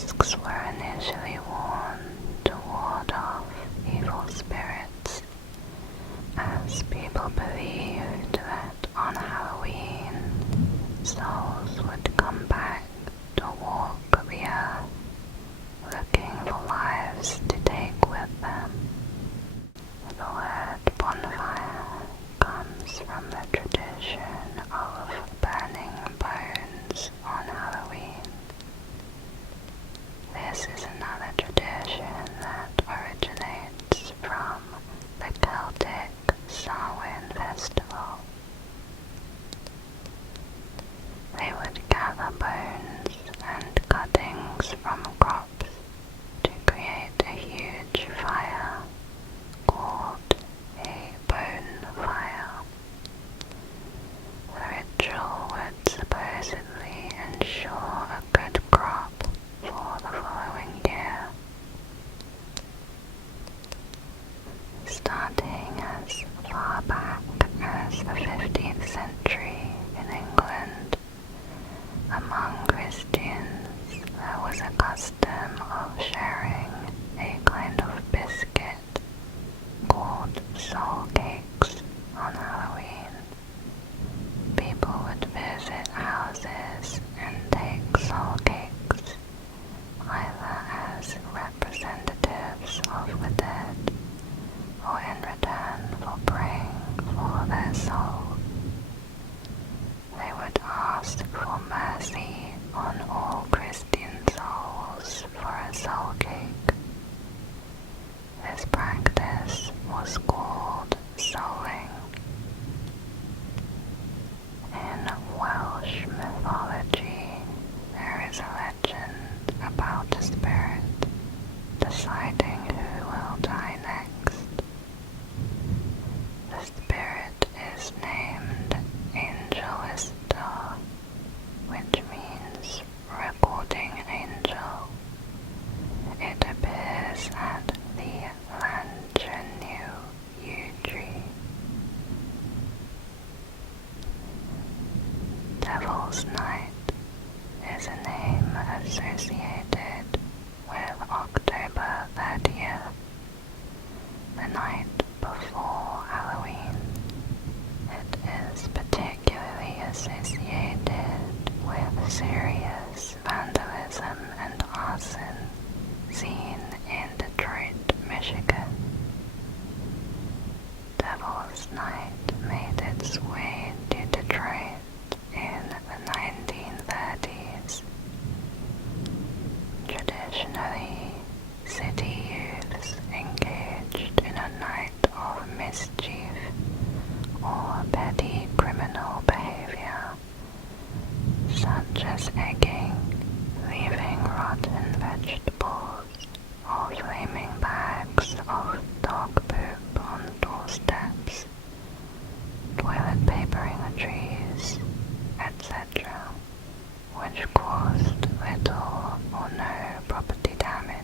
masks were initially worn to ward off evil spirits, as people believed that on Halloween, souls would come back to walk the earth, looking for lives to take with them. The word bonfire comes from the tradition of burning bones on Halloween. This is another tradition that originates from the Celtic Samhain festival. They would gather bones and cuttings from crops to create a huge fire called a bonfire. The ritual would supposedly ensure a good crop for the following year. Starting as far back as the 15th century in England, among Christians there was a custom of sharing a kind of biscuit called soul cakes on Halloween. People would visit houses and take soul cakes, either as representatives of the dead or in return for praying for their soul. They would ask for mercy on all Christian souls for a soul cake. This practice was called souling. In Welsh mythology, there is a legend about a spirit deciding who will die next. The spirit is named Angelista, which means recording angel. It appears at the Llangenyw yew tree. Devil's Night is a name associated with October 30th, the night before Halloween. It is particularly associated with serious vandalism and arson seen in Detroit, Michigan. Devil's Night made its way to Detroit in the 1930s. Traditionally, city youths engaged in a night of mischief or petty criminal behavior, such as egging, leaving rotten vegetables, or flaming bags of dog poop on doorsteps, toilet papering the trees, etc., which caused little or no property damage.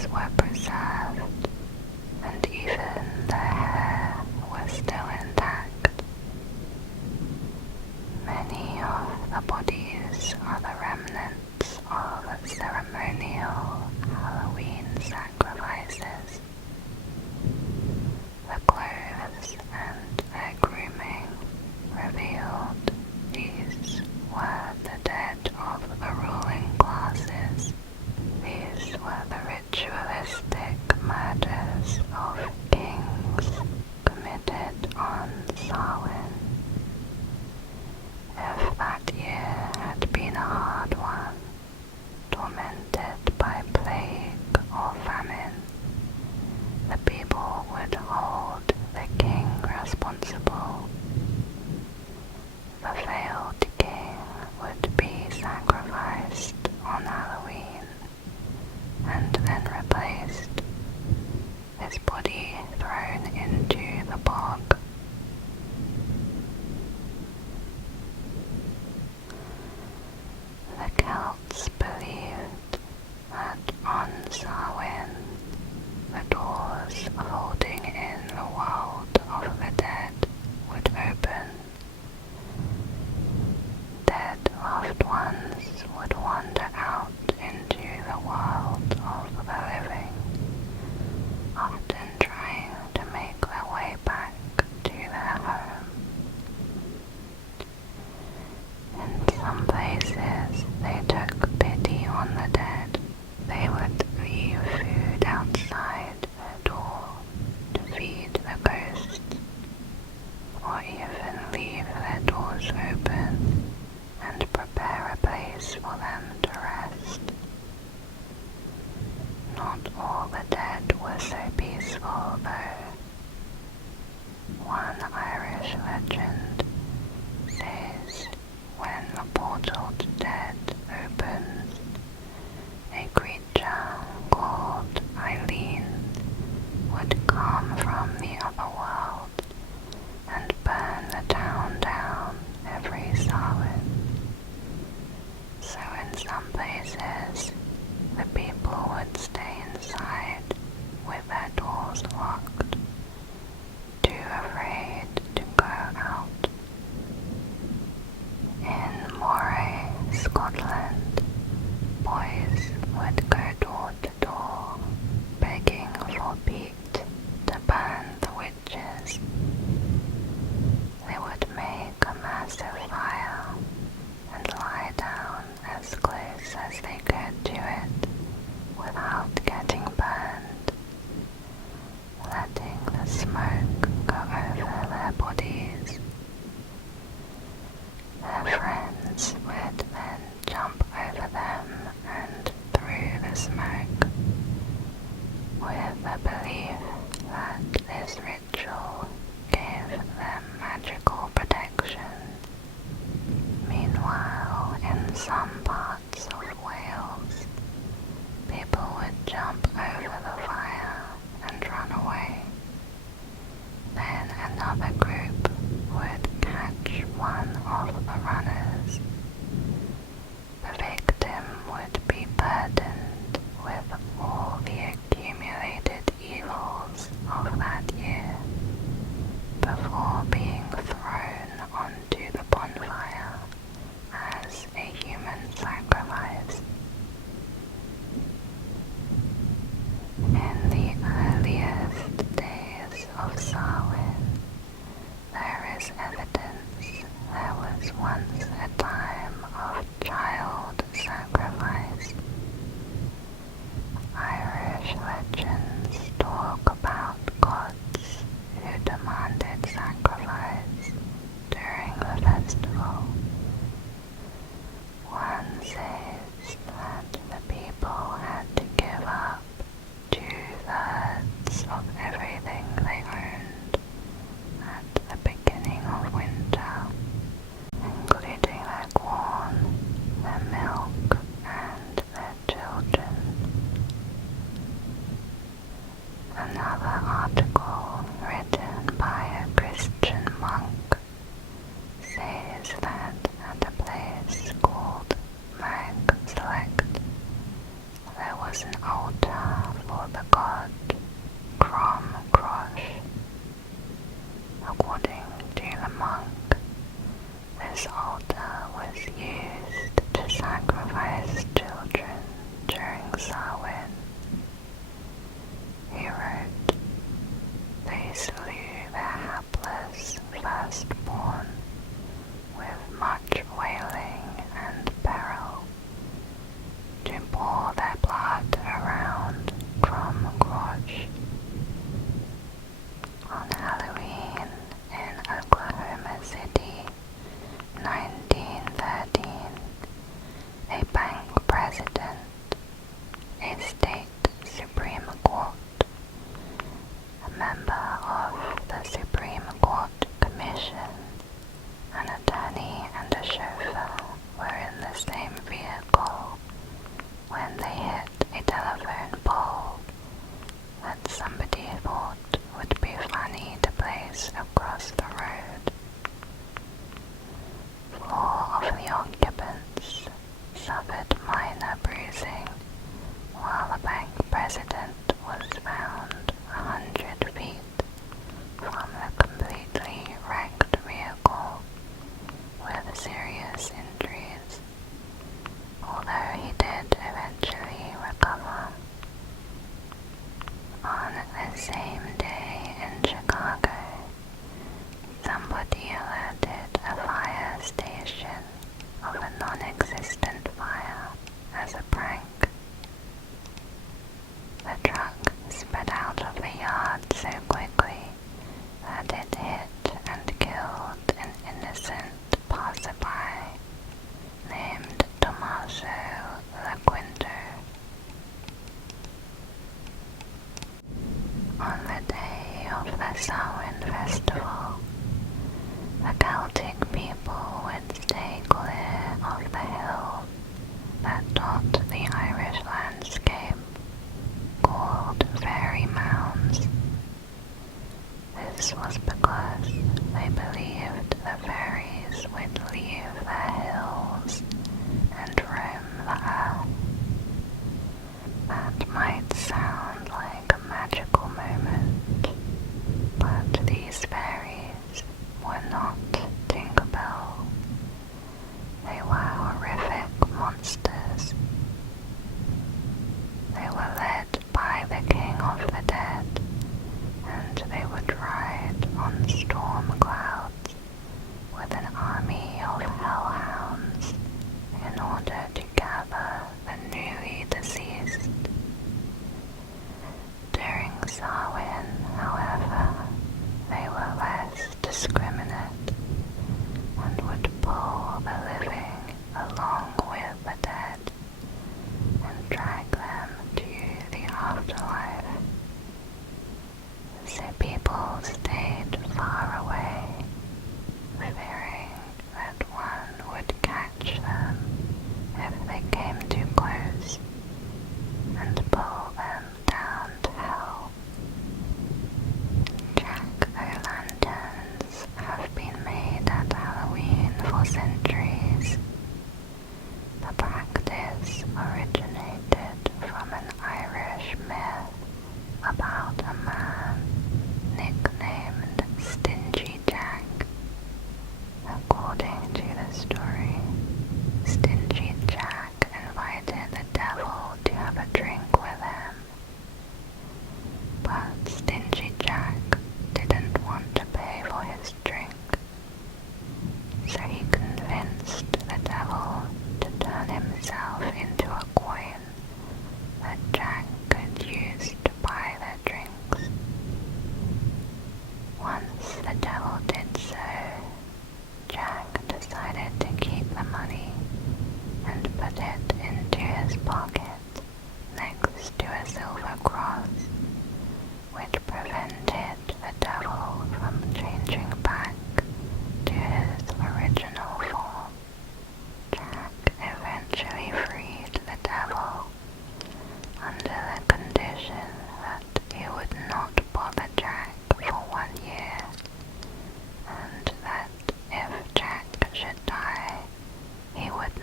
bodies were preserved, and even the hair was still intact. Many of the bodies are the remnants of ceremonial Halloween sacrifices. The clothes and their grooming revealed these were the dead of the ruling classes. These were the ritualistic murders of kings committed on Samhain. If that year had been a hard one, tormented by plague or famine, the people would hold the king responsible. The failed king would be sacrificed on Halloween and then replaced, his body thrown into the bog. The Celts believed that on Samhain, the doors holding in the world of the dead would open. Dead loved ones would wander out into the world of the living, often trying to make their way back to their home. In some places, they took pity on the dead. They would leave food outside their door to feed the ghosts, or even leave their doors open and prepare a place for them to rest. Not all the dead were so peaceful, though. One Irish legend says when the portal to dead opens, a creature called Eileen would come from the other world and burn the town down every Samhain. So in some places, the people would stay inside with their doors locked, too afraid to go out. In Moray, Scotland, boys would go door to door, begging for peat to burn the witches. They would make a massive fire and lie down as close as they could to it without getting burned, letting the smoke go over their bodies. Their friends would then jump over them and through the smoke, with the belief that this ritual gave them magical protection. Meanwhile, in some parts of Wales, people would jump over the fire and run away. Then another group would catch one of the runners. The victim would be burdened with all the accumulated evils of that year before being thrown onto the bonfire as a human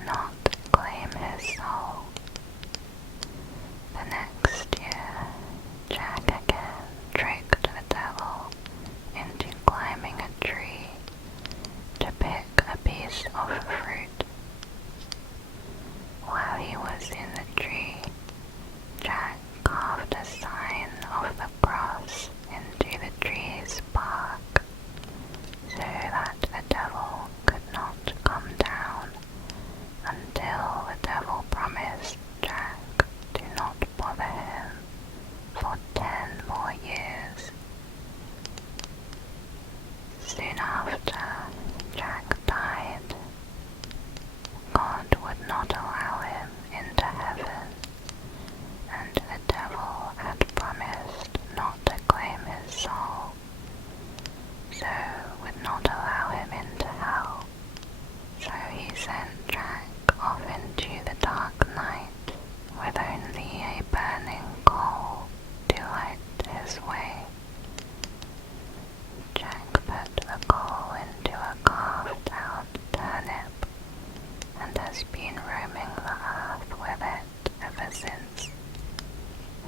not claim his soul. The next year, Jack again tricked the devil into climbing a tree to pick a piece of fruit. While he was in the tree, Jack carved a sign of the cross into the tree's bark so that the devil could not come down until the devil promised Jack to not bother him for 10 more years. Soon after, Jack died. God would not allow him into heaven, and the devil had promised not to claim his soul, so would not allow him into hell. So he sent Jack off into the dark night with only a burning coal to light his way. Jack put the coal into a carved out turnip and has been roaming the earth with it ever since.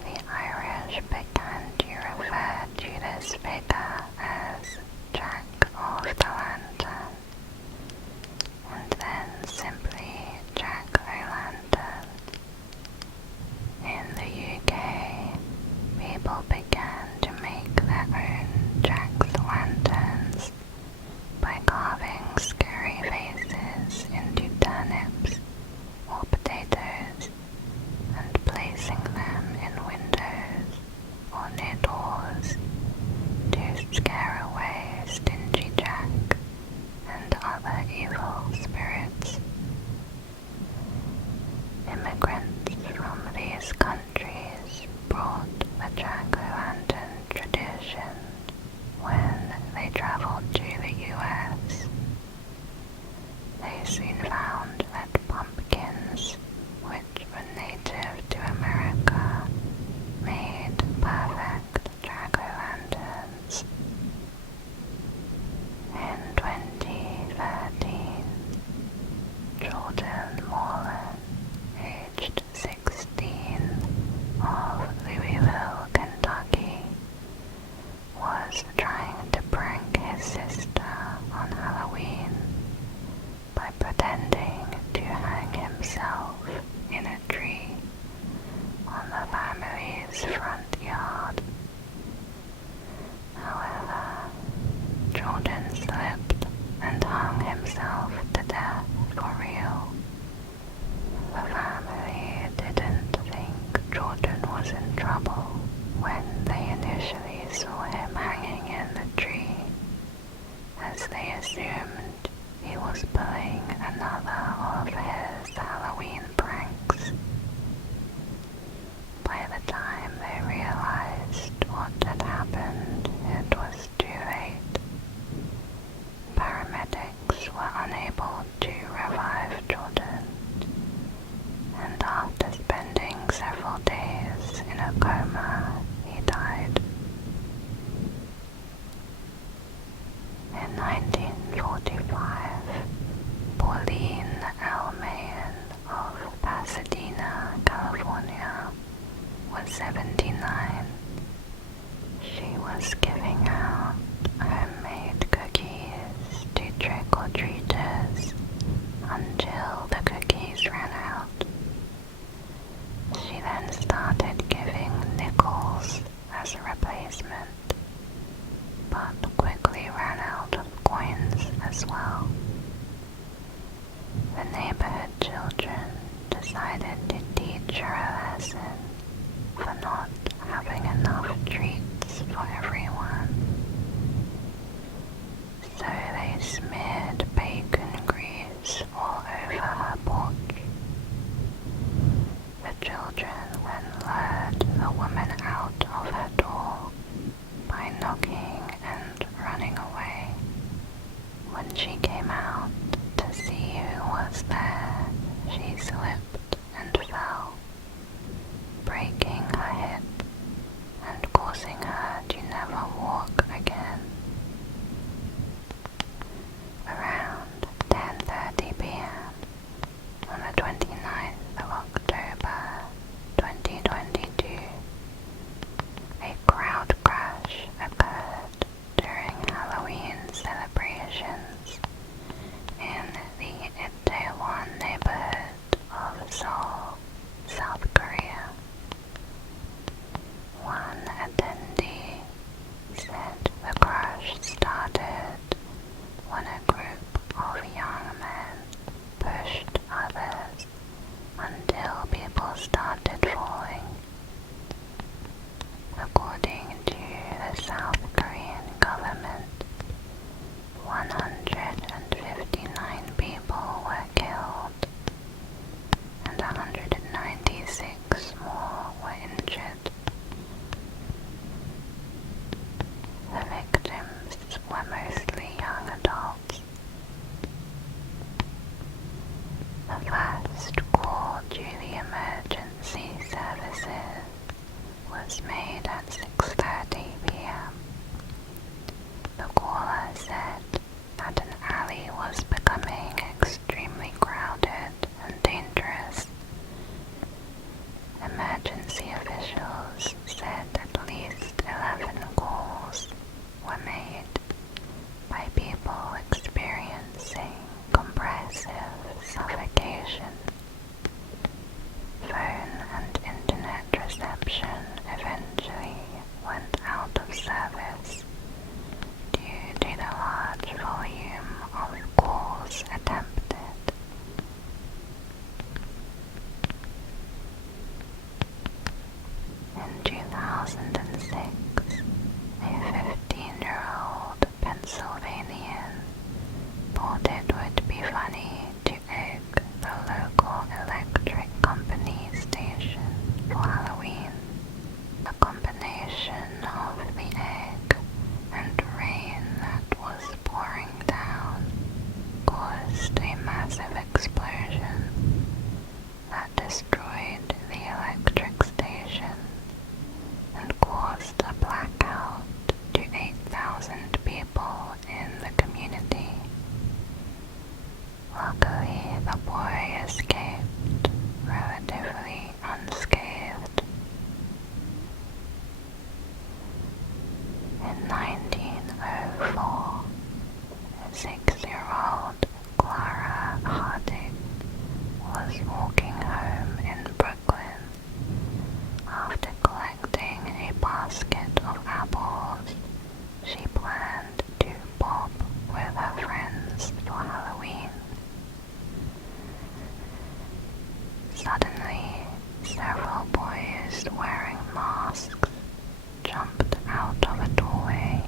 The Irish began to refer to this figure as Jack of the Lantern, and then simply Jack O'Lantern. In the UK, people began to make their own jack-o'-lanterns by carving scary faces into turnips or potatoes and placing them in windows or near doors to scare away Stingy Jack and other evil spirits. Immigrants from these countries brought the jack-o'-lantern tradition when they traveled to the US. They soon found that pumpkins, which were native to America, made perfect jack-o'-lanterns. In 2013, Jordan Morlan, aged 16, of Louisville, Kentucky, was trying to prank his sister on Halloween by pretending to hang himself in a tree on the family's front yard. However, Jordan slipped and hung himself to death for real. The family didn't think Jordan was in trouble when they initially saw him hanging in the tree, as they assumed he was pulling another of his Halloween pranks. By the time they realized what had happened, it was too late. Paramedics were unable to revive Jordan, and after spending several days in a coma, he died. In 1945, Pauline L. Mahan of Pasadena, California, was 79. She was giving out homemade cookies to trick-or-treaters until the cookies ran out. She then started giving nickels as a replacement, but quickly ran out of coins as well. The neighborhood children decided to teach her a lesson for not having enough treats for everyone. So they smeared bacon grease all over her porch. The children then lured the woman out of her door by knocking and running away. When she came out to see who was there, she slipped and fell, breaking her hip and causing her to never walk again. Around 10:30 p.m., The first call to the emergency services was made at 6:30 p.m. The caller said that an alley was becoming extremely crowded and dangerous. Emergency officials said at least 11 calls were made by people experiencing compressive suffocation. Phone and internet reception eventually went out of service due to the large volume of calls attempted. In 2006, a 15-year-old Pennsylvanian thought it would be funny to egg the local electric company station for Halloween. The combination of the egg and rain that was pouring down caused a massive explosion that destroyed the electric station and caused a blackout to 8,000 people in the community. Luckily, the boy escaped relatively unscathed. In 1904, 6-year-old Clara Harding was walking home in Brooklyn after collecting a basket of apples she planned to pop with her friends for Halloween. Suddenly, several boys wearing masks jumped out of a doorway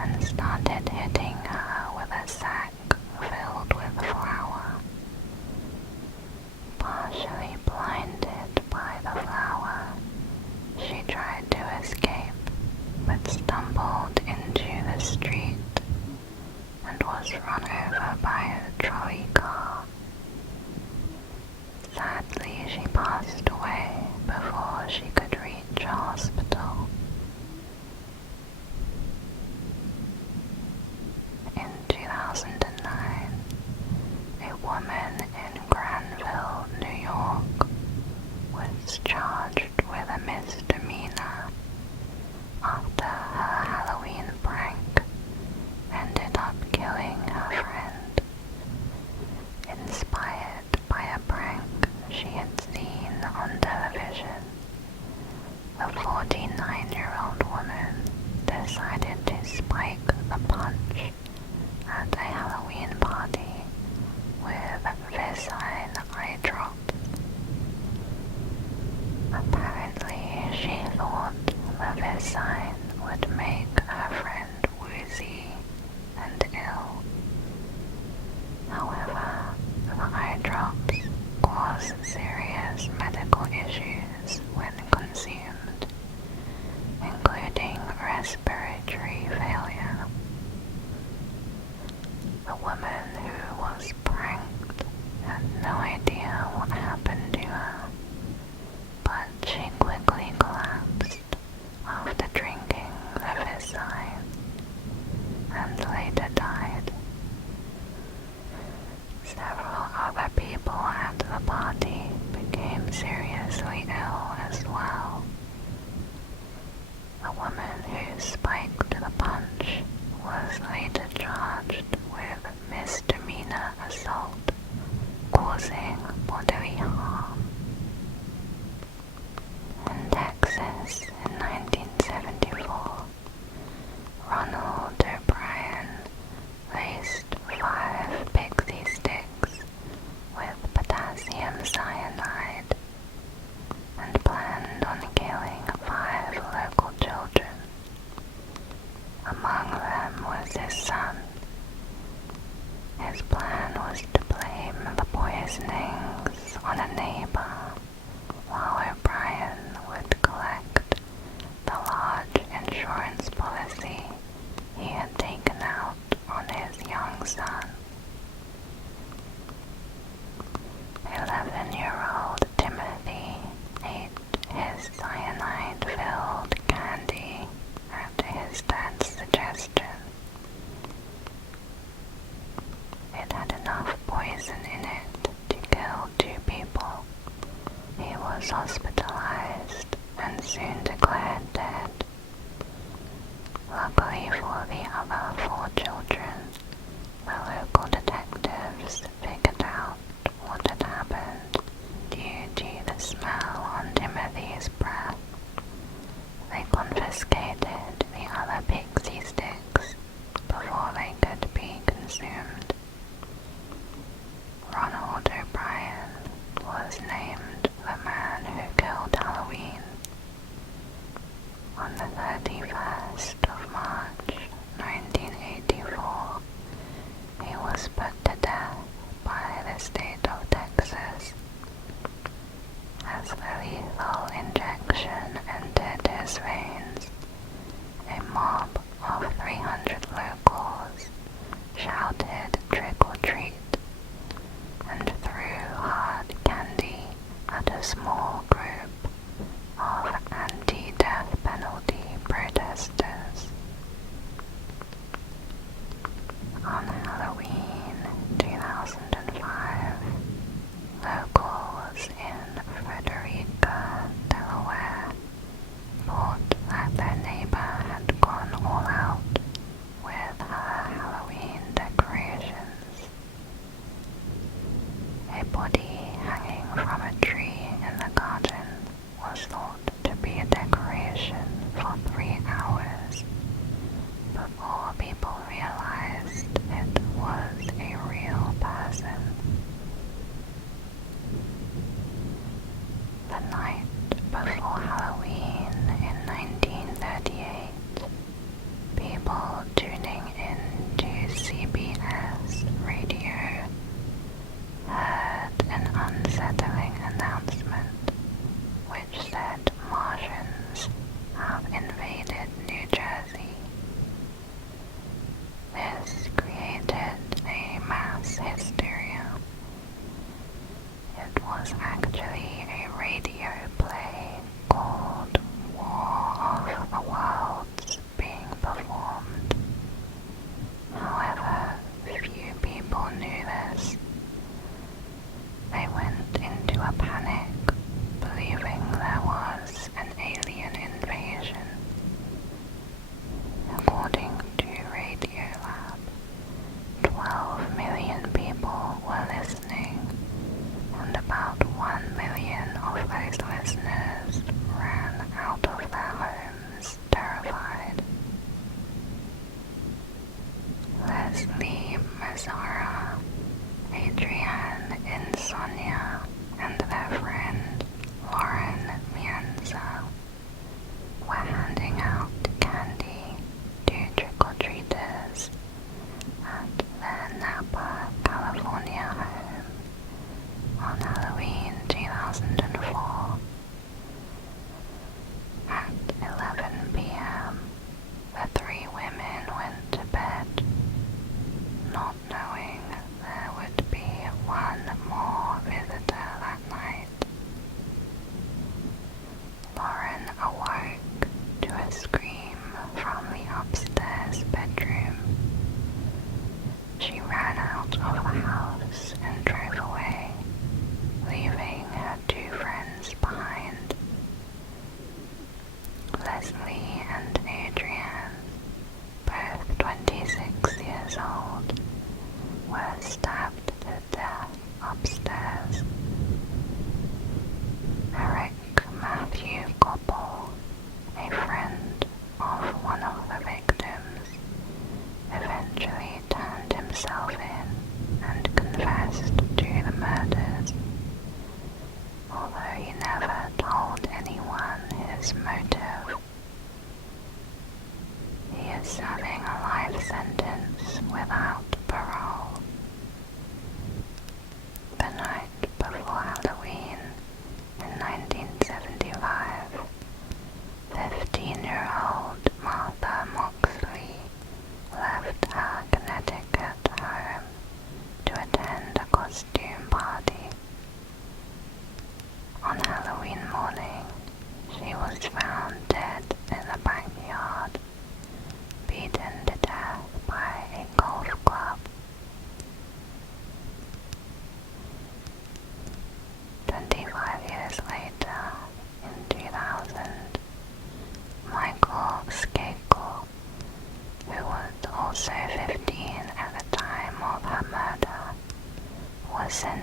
and started hitting her with a sack filled with flour. Partially blinded by the flour, she tried to escape but stumbled into the street and was run over by a trolley car. Sadly, she passed away before she could reach a hospital. In 2009, a woman in Granville, New York, was charged with a misdemeanor after her Halloween prank ended up killing her friend. Inspired by a prank she had seen on television, the 49-year-old woman decided to spike the punch at a Halloween party with Vicine eye drops. Apparently, she thought the Vicine would make her friend woozy and ill. However, the eye drops cause serious medical issues when consumed, including respiratory failure. The woman who was pranked had no idea what happened to her, but she quickly collapsed after drinking the Vicine and later died. Several other people at the party became seriously ill as well. The woman who spiked the punch was later charged with misdemeanor assault, causing bodily harm. In Texas in 1974, Ronald O'Brien laced 5 pixie sticks with potassium cyanide and planned on killing 5 local children. Among them was his son. His plan was to blame the poisonings on a neighbor, while O'Brien would collect the large insurance policy he had taken out on his young son. was hospitalized and soon declared dead. Luckily for the other 4 children, the local detectives figured out what had happened due to the smell on Timothy's breath. They confiscated the other pixie sticks before they could be consumed. Ronald O'Brien was named the man who killed Halloween. On the 31st of March 1984, he was put to death by the state of Texas. As the lethal injection entered his veins, a mob of 300 locals shouted "trick or treat" and threw hard candy at a small group of anti-death penalty protesters. On Halloween 2005, locals in Frederica, Delaware, thought that their neighbor had gone all out with her Halloween decorations. A body hanging from a tree in the garden was thought to be a decoration for 3 hours before people realized it was a real person. The night before Halloween in 1938, people tuning in to CBS radio heard an unsettling announcement which said Martians have invaded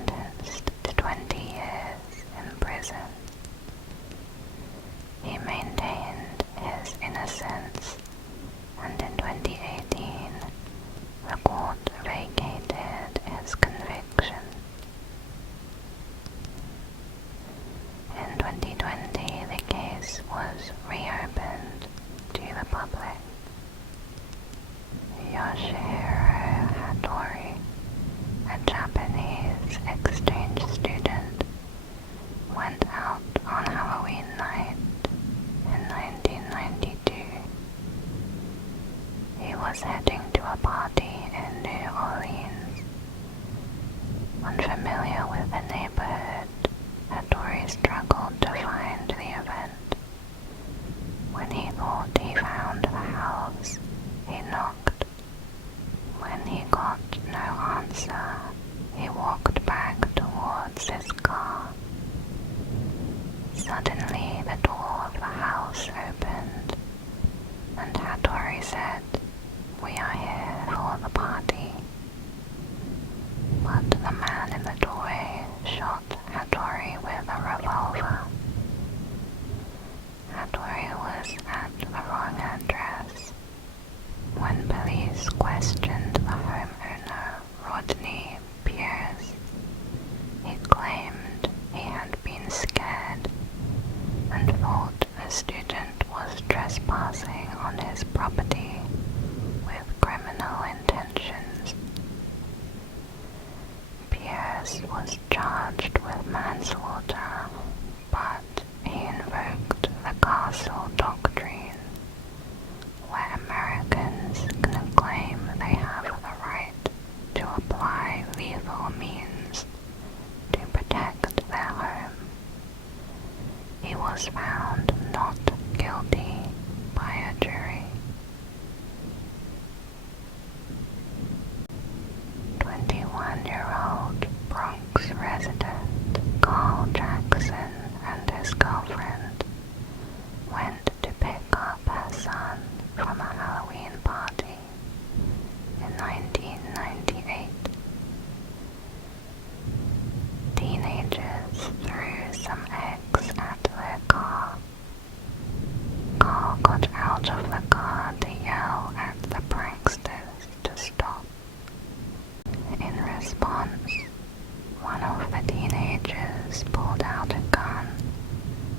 sentenced to 20 years in prison. He maintained his innocence, and in 2018, the court vacated his conviction. In 2020, the case was reopened to the public. Yoshihiro Hattori, a Japanese exchange student, went out on Halloween night in 1992. He was heading to a party in New Orleans. Unfamiliar with the neighborhood, Hattori struggled to find the event. When he thought he found the house, he knocked. When he got no answer, he walked back towards his car. Suddenly, the door of the house opened, and Hattori said, "We are here for the party." But the man in the doorway shot Hattori with a revolver. Hattori was at the wrong address. When police questioned the homeowner, Rodney Pierce, he claimed he had been scared and thought the student was trespassing on his property with criminal intentions. Pierce was charged with manslaughter, but he invoked the castle doctrine, where Americans can claim they have the right to apply lethal means to protect their home. He was found not guilty by a jury. 21-year-old Bronx resident Carl Jackson and his girlfriend went to pick up her son from a Halloween party in 1998. Teenagers threw some eggs at their car. Carl got out of the car to yell at the pranksters to stop. In response, one of the teenagers pulled out a gun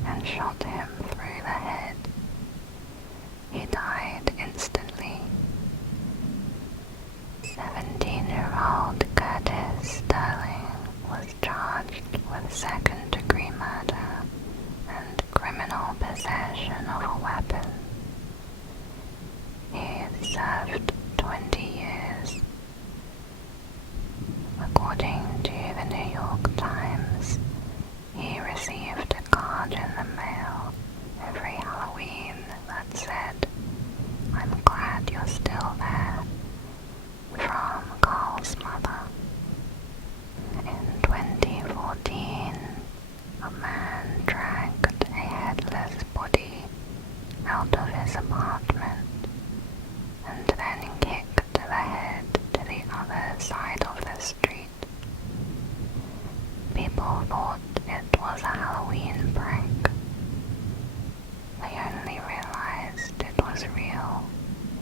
and shot him through the head. He died instantly. 17-year-old Curtis Sterling was charged with second-degree murder and criminal possession of a weapon. He served 20 years. According to the New York Times, he received a card in the mail every Halloween that said, "I'm glad you're still there," from Carl's mother. In 2014, a man dragged a headless body out of his apartment and then kicked the head to the other side of the street. People thought it was a Halloween prank. They only realized it was real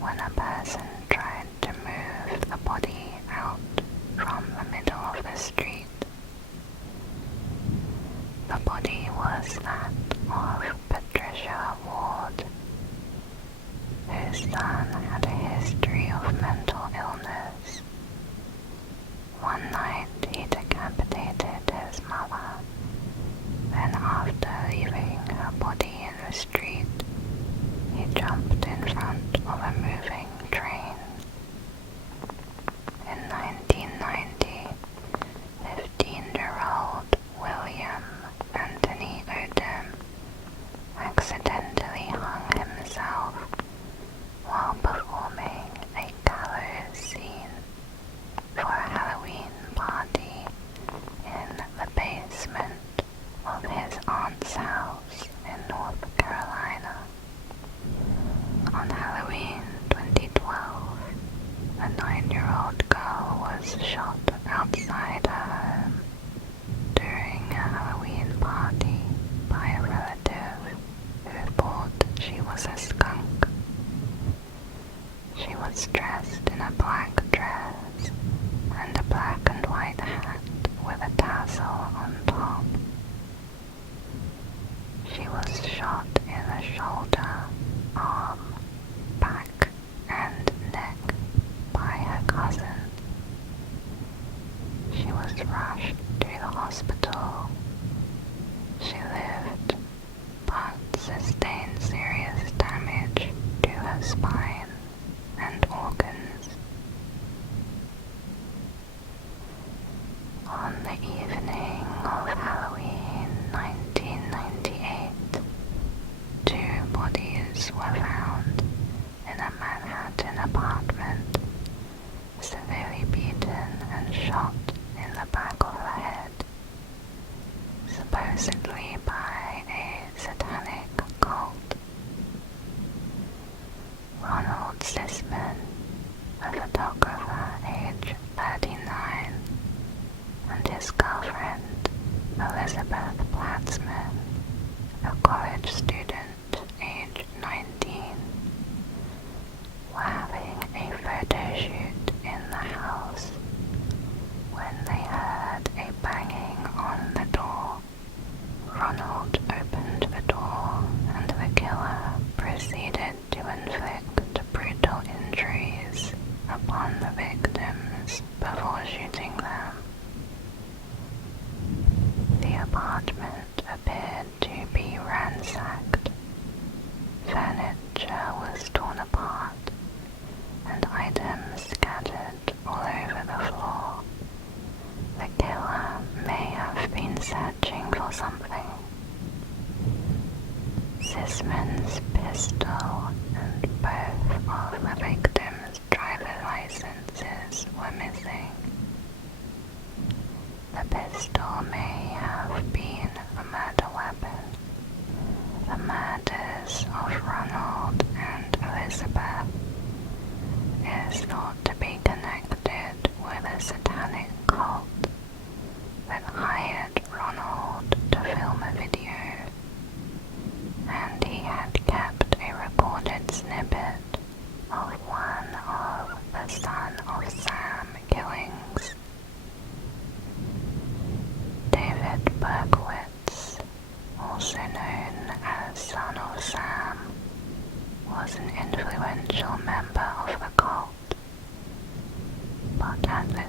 when a person tried to move the body out from the middle of the street. The body was that of Patricia Ward, whose son had a history of mental illness. One night he decapitated his mother. Then after leaving her body in the street, he jumped in front of a moving train. In 1990, 15-year-old William Anthony Odom accidentally hung himself while performing a gallows hospital. She lived, but sustained serious damage to her spine and organs. On the evening of Halloween 1998, two bodies were found in a Manhattan apartment, severely beaten and shot in the back of the head, supposedly by a satanic cult. Ronald Sisman, a photographer aged 39, and his girlfriend, Elizabeth Platzman, a college student aged 19, were having a photo shoot in the house when they heard a banging on the door. Ronald opened the door and the killer proceeded to inflict brutal injuries upon the victims before shooting them. The apartment appeared to be ransacked. Furniture was torn apart and items scattered all over the floor. The killer may have been searching for something. Sisman's pistol and both of the victims' driver's licenses were missing. The pistol may have been the murder weapon. The murders of Ronald and Elizabeth is thought to be connected with a satanic cult that hired Ronald to film a video, and he had kept a recorded snippet of one of the Son of Sam killings. David Berkowitz, also known as Son of Sam, was an influential member of the cult, but at the